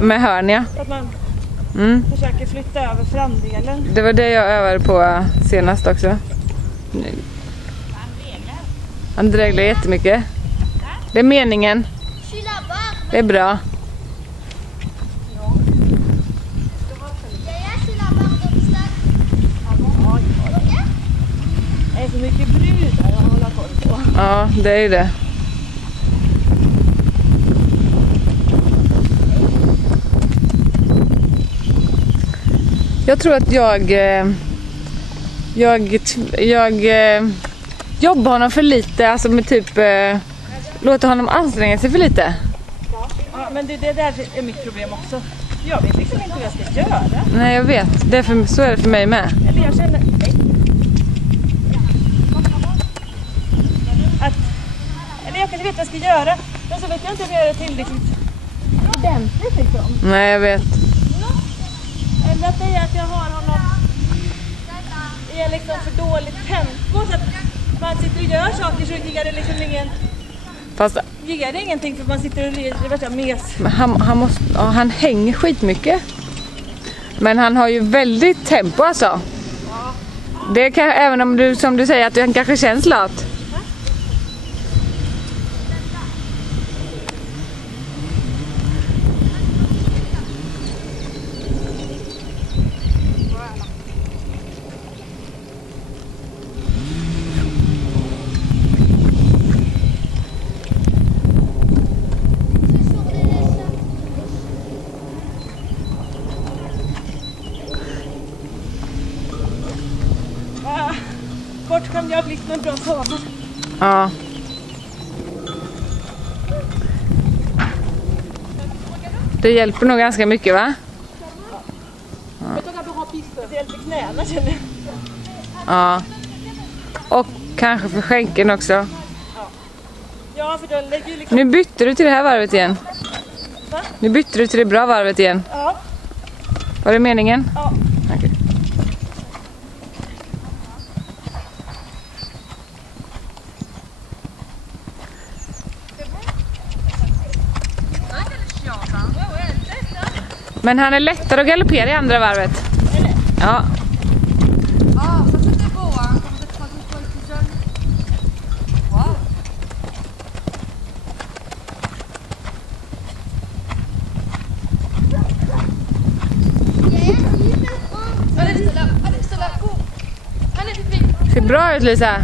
Med hörn, ja. Att man försöker flytta över framdelen. Det var det jag övade på senast också. Han dreglar jättemycket. Det är meningen. Det är bra. Det är så mycket brudar att hålla koll på. Ja, det är ju det. Jag tror att jag jobbar honom för lite, alltså med typ låter honom anstränga sig för lite. Ja, men det där är mitt problem också. Jag vet liksom inte vad jag ska göra. Nej, jag vet. Så är det för mig med. Eller jag känner eller jag kanske vet vad jag ska göra. Men så vet jag inte om jag gör det tillräckligt ordentligt liksom. Nej, jag vet. Eller att det är att jag har honom i liksom för dåligt tempo. Så att man sitter och gör saker så ger det liksom ingen... Fast ger det ingenting för man sitter och det värsta mes. han hänger skitmycket. Men han har ju väldigt tempo alltså. Ja. Det kan, även om du, som du säger, att han kanske känns lat. Bortskämd jag blivit med en bra sabel. Ja. Det hjälper nog ganska mycket, va? Ja. Det hjälper knäna, känner jag. Ja. Och kanske för skänken också. Ja, för då lägger ju liksom... Nu bytte du till det här varvet igen. Va? Nu bytte du till det bra varvet igen. Ja. Var det meningen? Ja. Okej. Men han är lättare att galoppera i andra varvet. Ja. Ser bra ut, Lisa.